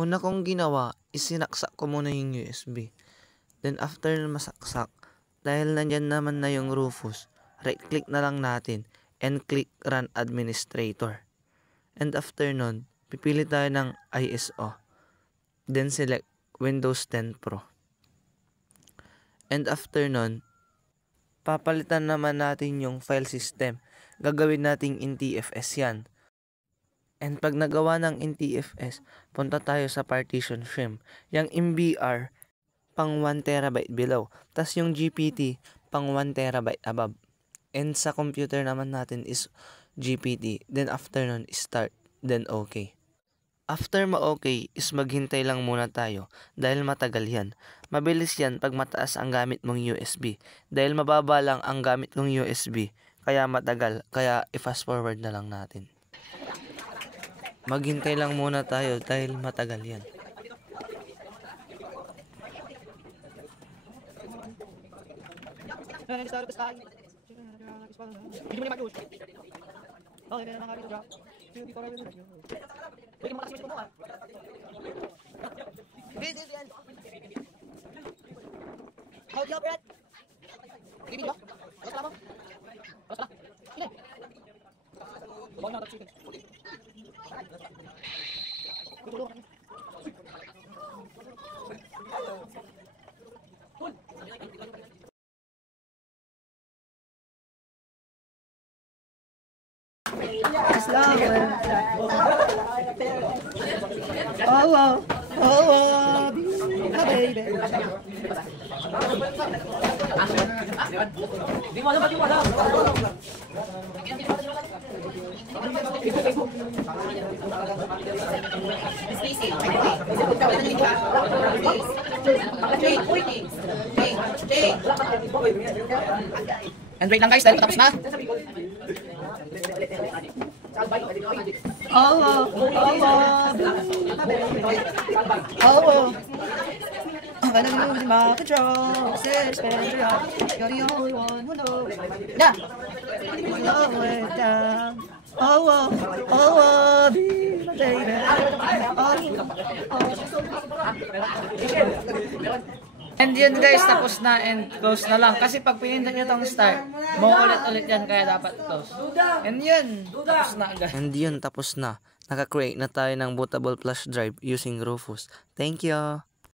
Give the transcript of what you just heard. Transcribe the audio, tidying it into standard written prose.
Una kong ginawa is sinaksak ko muna yung USB. Then after masaksak, dahil nandyan naman na yung Rufus, right click na lang natin and click Run Administrator. And after nun, pipili tayo ng ISO. Then select Windows 10 Pro. And after nun, papalitan naman natin yung file system. Gagawin nating NTFS yan. And pag nagawa ng NTFS, punta tayo sa partition stream. Yung MBR, pang 1TB below. Tas yung GPT, pang 1TB above. And sa computer naman natin is GPT. Then after nun, start. Then okay. After ma-okay is maghintay lang muna tayo dahil matagal yan. Mabilis yan pag mataas ang gamit mong USB. Dahil mababa lang ang gamit mong USB, kaya matagal. Kaya i-fast forward na lang natin. Maghintay lang muna tayo dahil matagal yan. And wait lang guys, dahil patapos na. I'm gonna lose my control. Suspend your heart. You're the only one who knows. Yeah. Slow it down. Be my baby. And yun guys, tapos na and close na lang. Kasi pag pinindot nyo itong start, mauulit-ulit yan kaya dapat close. And yun, tapos na guys. And yun, tapos na. Naka-create na tayo ng bootable flash drive using Rufus. Thank you!